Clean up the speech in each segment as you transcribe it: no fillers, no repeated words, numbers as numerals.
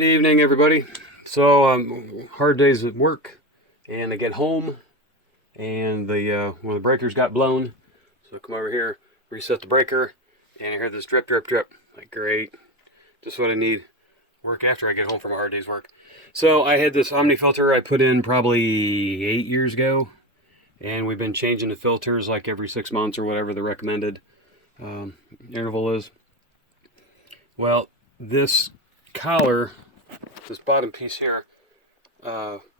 Good evening, everybody. So, hard days at work, and I get home, and one of the breakers got blown. So I come over here, reset the breaker, and I hear this drip, drip, drip. Like, great, just what I need. Work after I get home from a hard day's work. So I had this Omni filter I put in probably 8 years ago, and we've been changing the filters like every 6 months or whatever the recommended interval is. Well, this collar, this bottom piece here,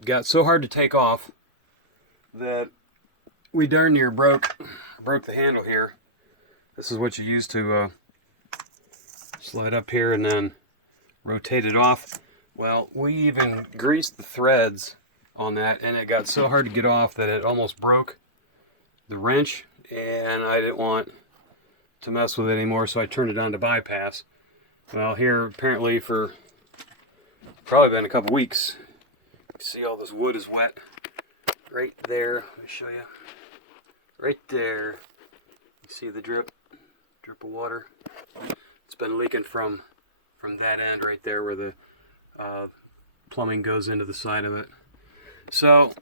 got so hard to take off that we darn near broke the handle here. This is what you use to slide up here and then rotate it off. Well, we even greased the threads on that, and it got so hard to get off that it almost broke the wrench, and I didn't want to mess with it anymore, so I turned it on to bypass. Well, here apparently for probably been a couple weeks. You can see all this wood is wet right there. Let me show you. Right there. You see the drip of water. It's been leaking from that end right there where the plumbing goes into the side of it. So,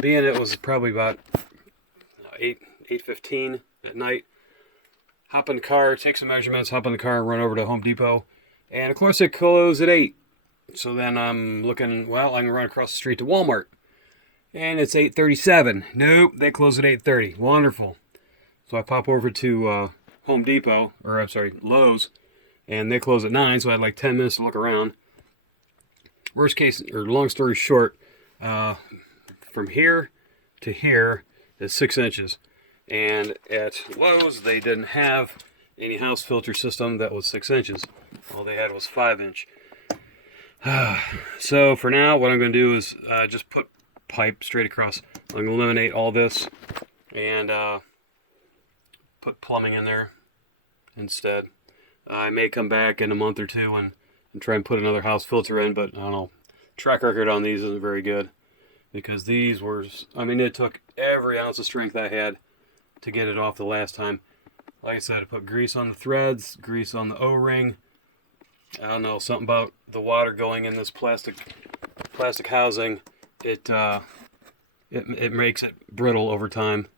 being it was probably about 8:15 at night, hop in the car, take some measurements, hop in the car, run over to Home Depot, and of course it closed at 8. So then I'm looking, well, I can run across the street to Walmart, and it's 8:37. Nope, they close at 8:30. Wonderful. So I pop over to Home Depot, or I'm sorry, Lowe's, and they close at 9, so I had like 10 minutes to look around. Worst case, or long story short, from here to here is 6 inches. And at Lowe's, they didn't have any house filter system that was 6 inches. All they had was 5-inch. So for now, what I'm going to do is just put pipe straight across. I'm going to eliminate all this and put plumbing in there instead. I may come back in a month or two and try and put another house filter in, but I don't know. Track record on these isn't very good because these were, I mean, it took every ounce of strength I had to get it off the last time. Like I said, I put grease on the threads, grease on the O-ring. I don't know, something about the water going in this plastic housing. It makes it brittle over time.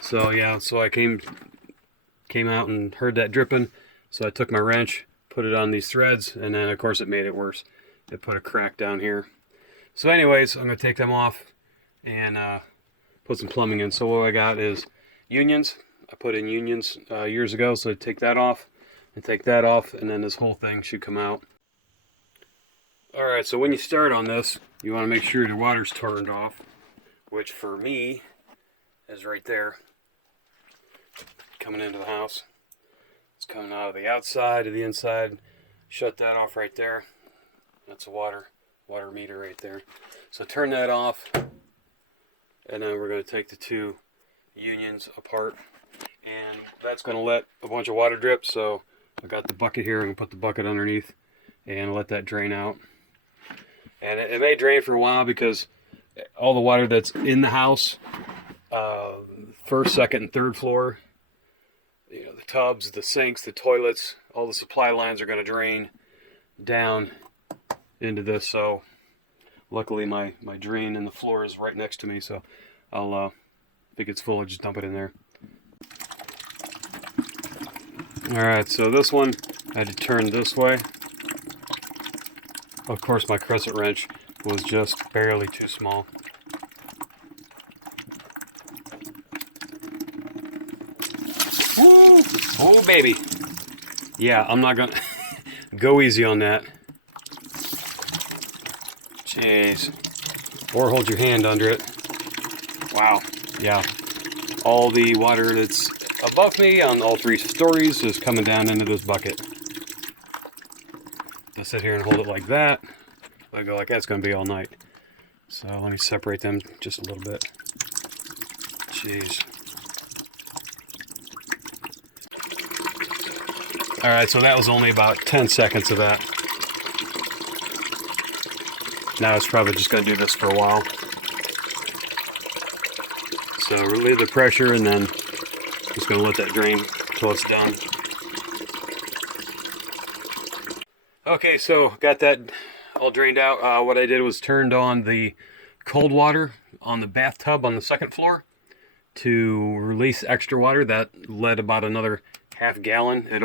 So yeah, so I came out and heard that dripping. So I took my wrench, put it on these threads, and then of course it made it worse. It put a crack down here. So anyways, I'm gonna take them off and put some plumbing in. So what I got is unions. I put in unions years ago, so I take that off and take that off, and then this whole thing should come out. Alright, so when you start on this, you want to make sure the water's turned off, which for me is right there, coming into the house. It's coming out of the outside to the inside. Shut that off right there. That's a water meter right there. So turn that off, and then we're going to take the two unions apart, and that's going to let a bunch of water drip. So I got the bucket here. I'm going to put the bucket underneath and let that drain out. And it may drain for a while because all the water that's in the house, first, second, and third floor, you know, the tubs, the sinks, the toilets, all the supply lines are going to drain down into this. So luckily my drain in the floor is right next to me, so I'll if it gets full, I'll just dump it in there. Alright, so this one I had to turn this way. Of course my crescent wrench was just barely too small. Woo! Oh baby! Yeah, I'm not gonna go easy on that. Jeez. Or hold your hand under it. Wow. Yeah. All the water that's above me on all 3 stories is coming down into this bucket. I'll sit here and hold it like that. If I go like that, it's going to be all night. So let me separate them just a little bit. Jeez. Alright, so that was only about 10 seconds of that. Now it's probably just going to do this for a while. So relieve the pressure and then just going to let that drain until it's done. Okay, so got that all drained out. What I did was turned on the cold water on the bathtub on the second floor to release extra water. That led about another half gallon. It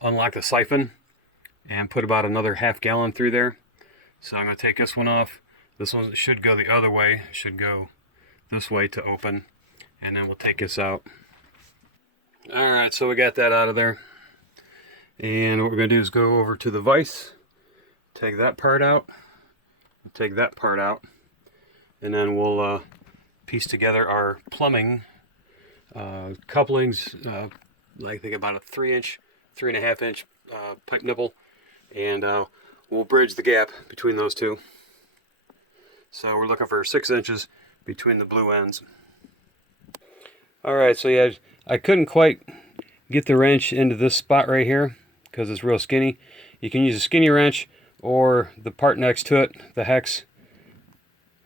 unlocked the siphon and put about another half gallon through there. So I'm going to take this one off. This one should go the other way. It should go this way to open. And then we'll take this out. Alright, so we got that out of there. And what we're going to do is go over to the vise, take that part out, take that part out, and then we'll piece together our plumbing couplings, like I think about a 3-inch, 3.5-inch pipe nipple, and we'll bridge the gap between those two. So we're looking for 6 inches between the blue ends. Alright, so yeah, I couldn't quite get the wrench into this spot right here because it's real skinny. You can use a skinny wrench or the part next to it, the hex.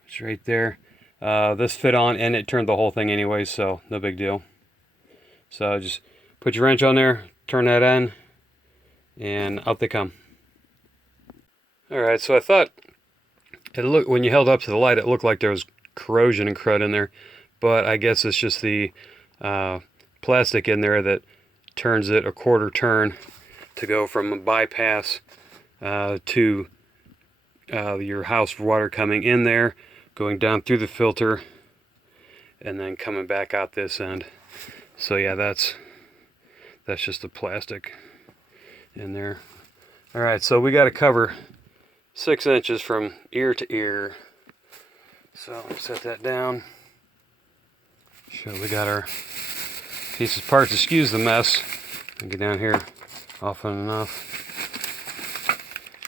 It's right there. This fit on and it turned the whole thing anyway, so no big deal. So just put your wrench on there, turn that in, and out they come. Alright, so I thought when you held up to the light, it looked like there was corrosion and crud in there, but I guess it's just the plastic in there that turns it a quarter turn to go from a bypass to your house water coming in there, going down through the filter, and then coming back out this end. So yeah, that's just the plastic in there. Alright, so we got to cover 6 inches from ear to ear. So set that down. So we got our pieces, parts, excuse the mess. Get down here often enough.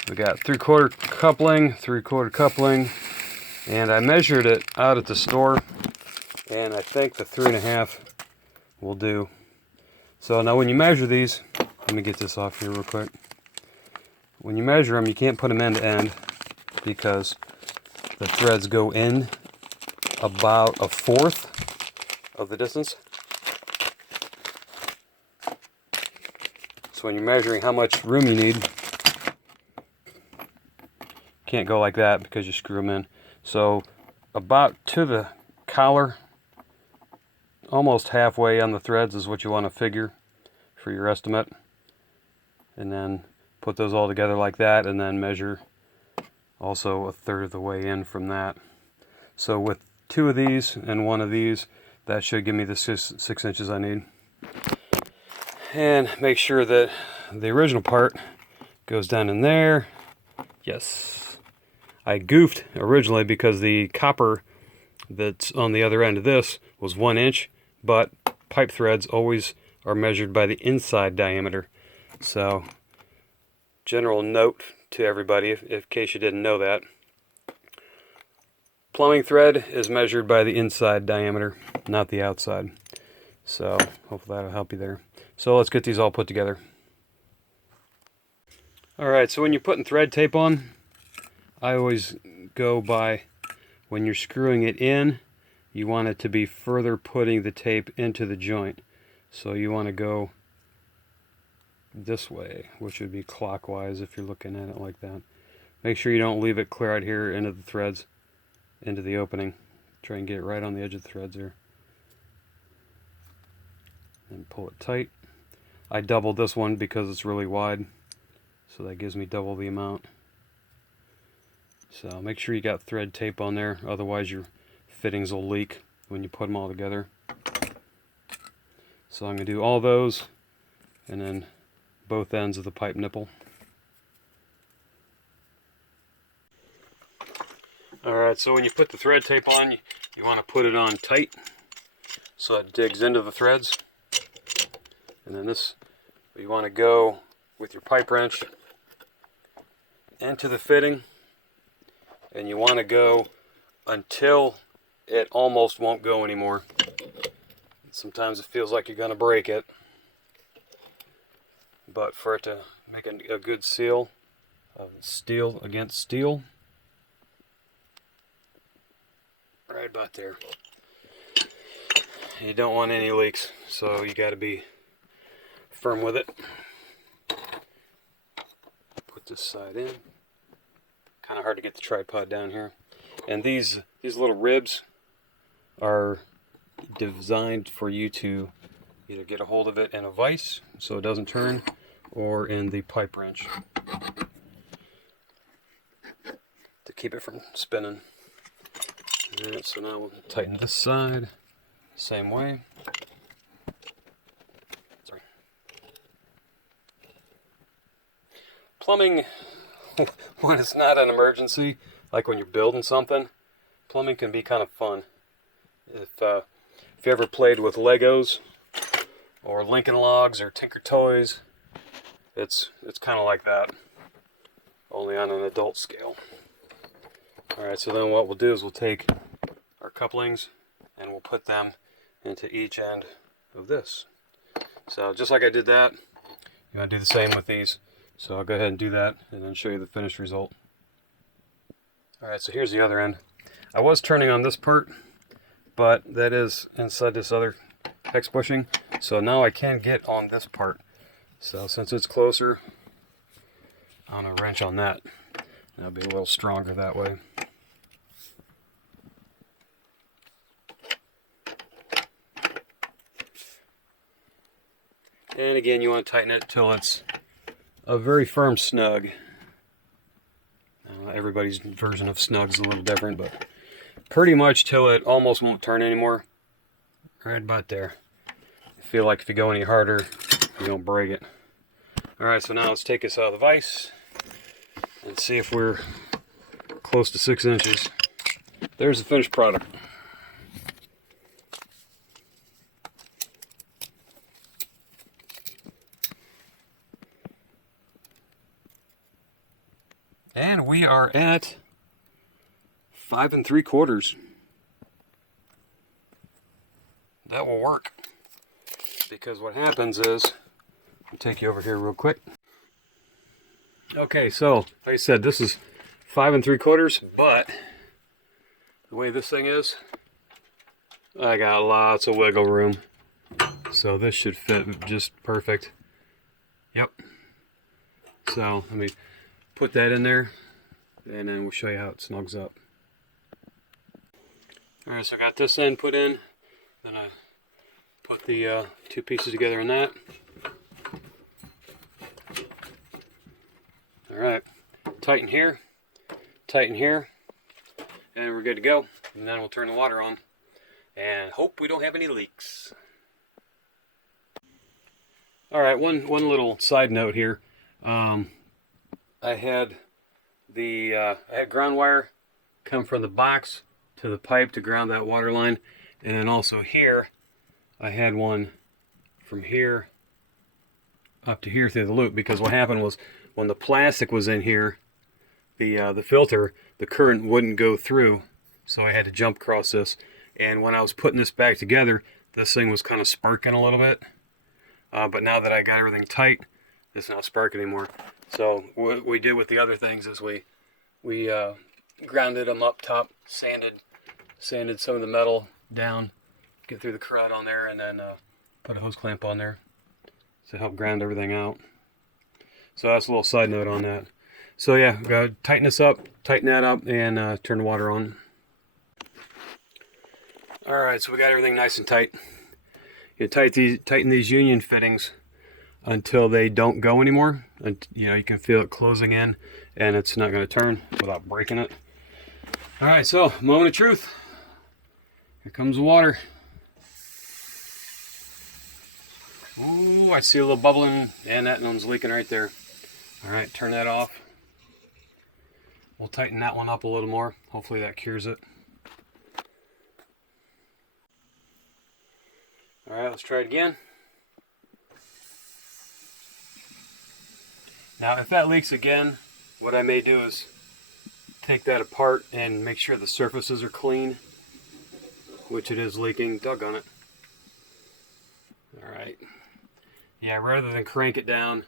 We got 3/4 coupling, 3/4 coupling, and I measured it out at the store, and I think the 3.5 will do. So now when you measure these, let me get this off here real quick. When you measure them, you can't put them end to end because the threads go in about 1/4 of the distance. So when you're measuring how much room you need, can't go like that because you screw them in. So about to the collar, almost halfway on the threads is what you want to figure for your estimate. And then put those all together like that, and then measure also 1/3 of the way in from that. So with 2 of these and 1 of these, that should give me the 6 inches I need. And make sure that the original part goes down in there. Yes. I goofed originally because the copper that's on the other end of this was 1 inch, but pipe threads always are measured by the inside diameter. So, general note to everybody, in case you didn't know that. Plumbing thread is measured by the inside diameter, not the outside. So, hopefully that'll help you there. So let's get these all put together. Alright, so when you're putting thread tape on, I always go by, when you're screwing it in, you want it to be further putting the tape into the joint. So you want to go this way, which would be clockwise if you're looking at it like that. Make sure you don't leave it clear out here into the threads, into the opening. Try and get it right on the edge of the threads there. And pull it tight. I doubled this one because it's really wide, so that gives me double the amount. So make sure you got thread tape on there, otherwise your fittings will leak when you put them all together. So I'm going to do all those, and then both ends of the pipe nipple. Alright, so when you put the thread tape on, you want to put it on tight so it digs into the threads. And then you want to go with your pipe wrench into the fitting, and you want to go until it almost won't go anymore. Sometimes it feels like you're going to break it, but for it to make a good seal of steel against steel, right about there. You don't want any leaks, so you got to be firm with it. this side in. Kind of hard to get the tripod down here. And these little ribs are designed for you to either get a hold of it in a vise so it doesn't turn, or in the pipe wrench to keep it from spinning. Alright, so now we'll tighten this side same way. Sorry. Plumbing, when it's not an emergency, like when you're building something, plumbing can be kind of fun. If you ever played with Legos or Lincoln Logs or Tinker Toys, it's kind of like that, only on an adult scale. Alright, so then what we'll do is we'll take our couplings and we'll put them into each end of this. So just like I did that, you want to do the same with these. So I'll go ahead and do that and then show you the finished result. Alright, so here's the other end. I was turning on this part, but that is inside this other hex bushing, so now I can get on this part. So since it's closer, I'm going to wrench on that. That'll be a little stronger that way. And again, you want to tighten it till it's a very firm snug. Everybody's version of snug is a little different, but pretty much till it almost won't turn anymore. Right about there. I feel like if you go any harder, you don't break it. Alright, so now let's take this out of the vise and see if we're close to 6 inches. There's the finished product. And we are at 5 3/4. That will work, because what happens is, I'll take you over here real quick. Okay, so like I said, this is 5 3/4, but the way this thing is, I got lots of wiggle room, so this should fit just perfect. Yep. So let me put that in there, and then we'll show you how it snugs up. Alright, so I got this end put in, then I put the two pieces together in that. Alright, tighten here, and we're good to go. And then we'll turn the water on and hope we don't have any leaks. Alright, one little side note here. I had ground wire come from the box to the pipe to ground that water line, and then also here I had one from here up to here through the loop, because what happened was when the plastic was in here, the filter, the current wouldn't go through, so I had to jump across this. And when I was putting this back together, this thing was kind of sparking a little bit, but now that I got everything tight, it's not sparking anymore. So what we did with the other things is we grounded them up top, sanded some of the metal down, get through the crud on there, and then put a hose clamp on there to help ground everything out. So that's a little side note on that. So yeah, gotta tighten this up, tighten that up, and turn the water on. Alright, so we got everything nice and tight. You tighten these union fittings until they don't go anymore. And you can feel it closing in, and it's not going to turn without breaking it. Alright, so moment of truth. Here comes the water. Ooh, I see a little bubbling, and that one's leaking right there. Alright, turn that off. We'll tighten that one up a little more. Hopefully that cures it. Alright, let's try it again. Now, if that leaks again, what I may do is take that apart and make sure the surfaces are clean, which it is leaking. Doggone it. Alright. Yeah, rather than crank it down,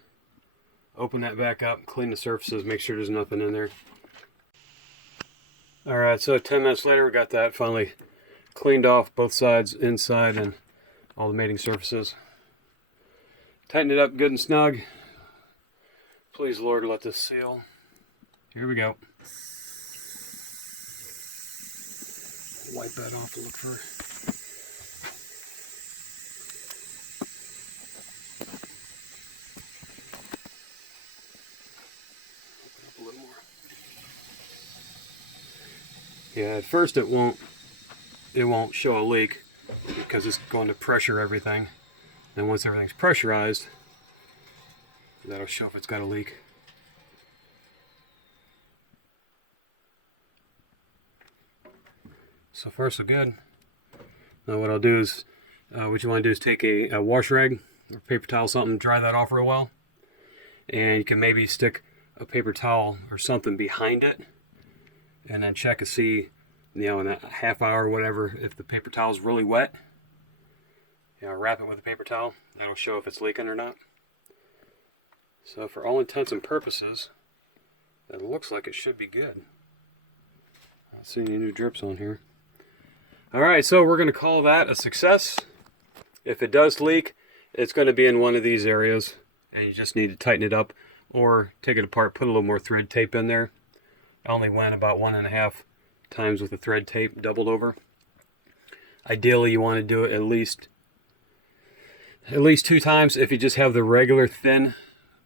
open that back up, clean the surfaces, make sure there's nothing in there. Alright, so 10 minutes later, we got that finally cleaned off, both sides, inside, and all the mating surfaces. Tightened it up good and snug. Please, Lord, let this seal. Here we go. Wipe that off to look for. Open up a little more. Yeah, at first it won't show a leak because it's going to pressure everything. And once everything's pressurized, that'll show if it's got a leak. So far so good. Now what I'll do is, what you want to do is take a wash rag or paper towel, something, dry that off real well. And you can maybe stick a paper towel or something behind it and then check and see, you know, in a half hour or whatever, if the paper towel is really wet. You know, wrap it with a paper towel. That'll show if it's leaking or not. So for all intents and purposes, it looks like it should be good. I don't see any new drips on here. Alright, so we're going to call that a success. If it does leak, it's going to be in one of these areas, and you just need to tighten it up or take it apart, put a little more thread tape in there. I only went about 1.5 times with the thread tape, doubled over. Ideally, you want to do it at least 2 times. If you just have the regular thin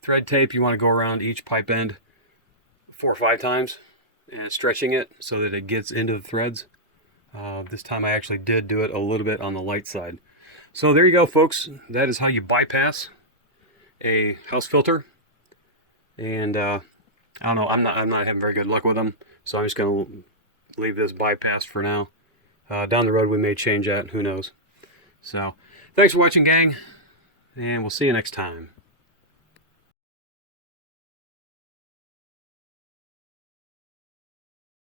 thread tape, you want to go around each pipe end 4 or 5 times and stretching it so that it gets into the threads. This time I actually did do it a little bit on the light side. So there you go, folks. That is how you bypass a house filter. And I don't know, I'm not having very good luck with them, so I'm just going to leave this bypassed for now. Down the road we may change that, who knows. So thanks for watching, gang, and we'll see you next time.